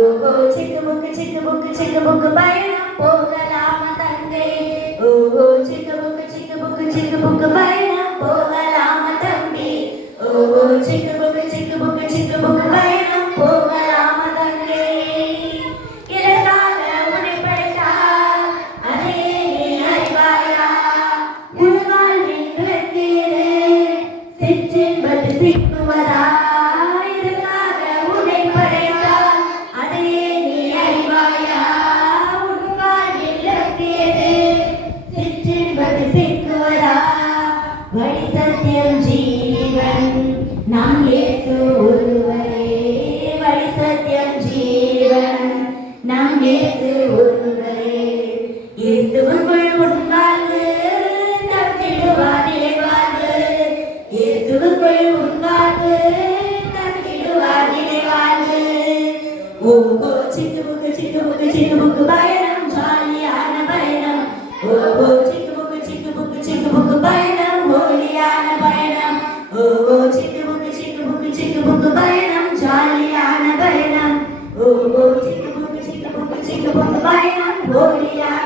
ஓஹோ சிக்கு புக்கு பயணம் போகலாமா தங்கை ஓஹோ சிக்கு புக்கு பயணம் போகலாமா தம்பி ஓஹோ சிக்கு புக்கு பயணம் போகலாமா தங்கை இதற்காக உன்னை படைத்தார் அதை நீ அறிவாயா உன்னால் நின்றேன் சிற்றின்பது சிக்குவதா இதற்காக உன்னை படைத்தார் அதை நீ அறிவாயா உன்னால் நின்றேன் சிற்றின்பது சிக்குவதா வழி சத்தியம் ஜீவன் நாம் இயேசு ஒருவரே வழி சத்தியம் ஜீவன் நாம் இயேசு ஒருவரே இயேசுவுக்குள் உட்கார்ந்து தங்கிடுவார் நிலைவாழ்வு இயேசுவுக்குள் உட்கார்ந்து தங்கிடுவார் நிலைவாழ்வு ஓஹோ சிக்கு புக்கு பயணம் ஜாலியான பயணம் ஓஹோ சிக்கு புக்கு பயணம் ஹோலியான பயணம் ஓஹோ சிக்கு புக்கு பயணம் ஜாலியான பயணம் ஓஹோ சிக்கு புக்கு பயணம் ஹோலியான